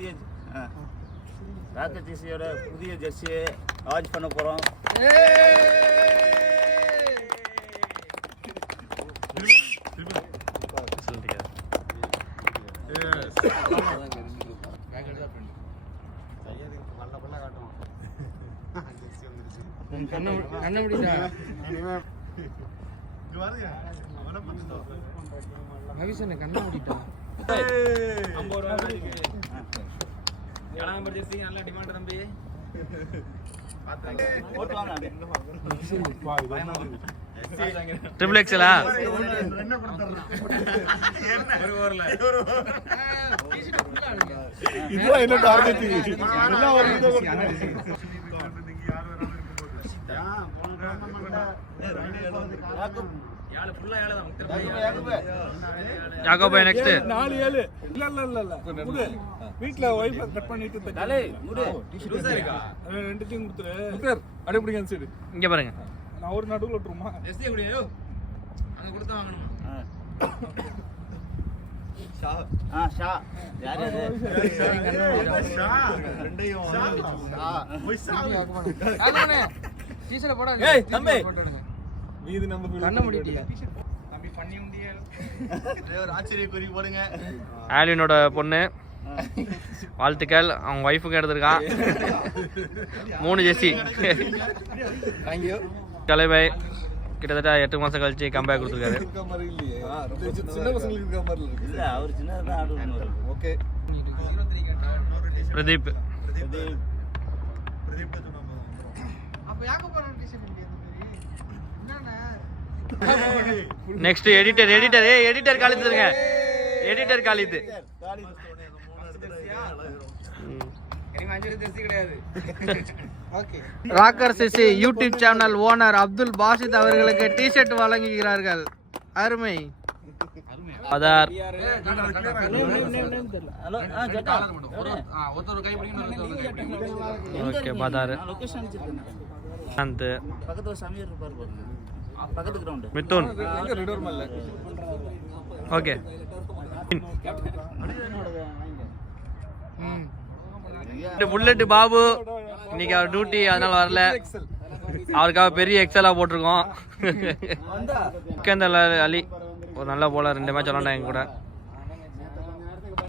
புதிய ராக்கெட் ஜெர்சியோட புதிய ஜெர்சியை லான்ச் பண்ண போகிறோம். நல்ல டிமாண்ட் தம்பி. ட்ரிபிள் எக்ஸ்எலா இதெல்லாம் என்ன டார்கெட்? எல்லாம் ஒரு யாக்கோபா நெக்ஸ்ட் 4 7 இல்ல வீட்ல வைஃப் கட் பண்ணிட்டு தலை முடு லூசா இருக்கா ரெண்டுத்தையும் கொடுத்துரு முட்டர் அப்படியே பிடிங்க அந்த சைடு இங்க பாருங்க. நான் ஒரு நடுவுல விட்டுருமா எஸ்டி குடியோ அங்க கொடுத்து வாங்கணும். ஷா ஷா யார் அது? ஷா ரெண்டையும் ஷா போய் ஷா அண்ணே டீஷர்ட் போடா. ஏய் தம்பி வீதி நம்ம கண்ண மூடிட்டியா தம்பி பண்ணி முடியல. ஒரு ஆச்சரிய குறி போடுங்க. ஆலினோட பொண்ணு வாழ்த்துக்கள். அவங்க ஒய்ஃபுக்கு எடுத்திருக்கான் 3 ஜெர்சி. தேங்க்யூ. கலைபாய் கிட்டத்தட்ட 8 மாசம் கழிச்சு கம்பேக் கொடுத்துருக்காரு. சின்ன பசங்களுக்கு இருக்க மாதிரி இருக்கு. இல்ல அவர் சின்னதா ஆடுவாரு. ஓகே. பிரதீப் அப்ப யாக்க போற டீஷர்ட் இந்த மாதிரி என்னன்னா நெக்ஸ்ட் எடிட்டர் காலித்துங்க. Editor Khalid rocker CC YouTube channel owner Abdul Basith அவர்களுக்கு டிஷர்ட் வழங்குகிறார்கள். அருமை. பதார் ஓகே பதார் லொகேஷன் அனுப்பிச்சிருக்கேன். அந்த பக்கத்துல சமீர் இருப்பார் பாருங்க. பக்கத்து கிரவுண்ட். மிதுன் எங்க ரெடோர் மேல ஓகே. புல்லட் பாபு இன்னைக்கு அவர் டியூட்டி அதனால வரல. அவருக்காக பெரிய எக்ஸலா போட்டிருக்கோம். அலி ஒரு நல்ல போல 2 மேட்ச் விளாண்டாங்க கூட.